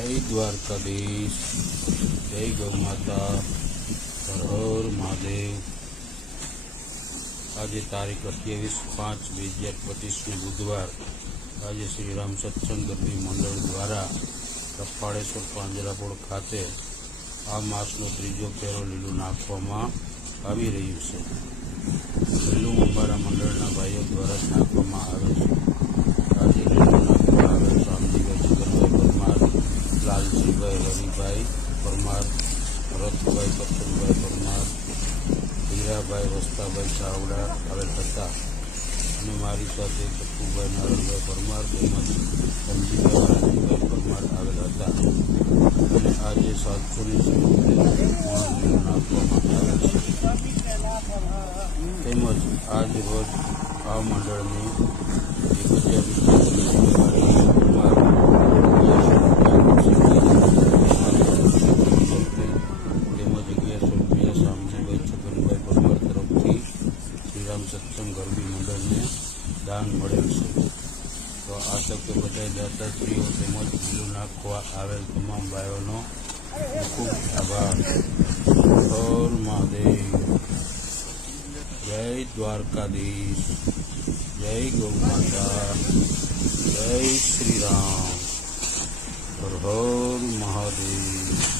જય દ્વારકાધીશ, જય ગૌ માતા હર મહાદેવ. આજે તારીખ અઠ્યાવીસ પાંચ બે હજાર પચીસને બુધવાર. આજે શ્રી રામ સત્સંગ મંડળ દ્વારા કપાળેશ્વર પાંજરાપોળ ખાતે આ માસનો ત્રીજો ફેરો લીલું નાખવામાં આવી રહ્યું છે. લીલું અંબારા મંડળના ભાઈઓ દ્વારા જ નાખવામાં આવે છે આજે લીલું નાખવા આવેલ રામજીભાઈ જીગરભાઈ પરમાર લાલજીભાઈ પરમાર, ભરતભાઈ પથ્થરભાઈ પરમાર, હીરાભાઈ વસ્તાભાઈ ચાવડા આવેલ હતા. અને મારી સાથે કપુભાઈ નારણભાઈ પરમાર તેમજ સંજીભાઈ રાજીભાઈ પરમાર આવેલ હતા. અને આજે સાતસો ને સિત્તેર આપવામાં આવે છે. તેમજ આજ રોજ આ મંડળની એક હજાર સત્સંગ ગરબી મંડળને દાન મળેલ છે. તો આ તકે બધા દાતાશ્રીઓ તેમજ બિલું નાખવા આવેલ તમામ ભાઈઓનો ખૂબ આભાર. હર મહાદેવ. જય દ્વારકાધીશ. જય ગૌ જય શ્રી રામ. હર મહાદેવ.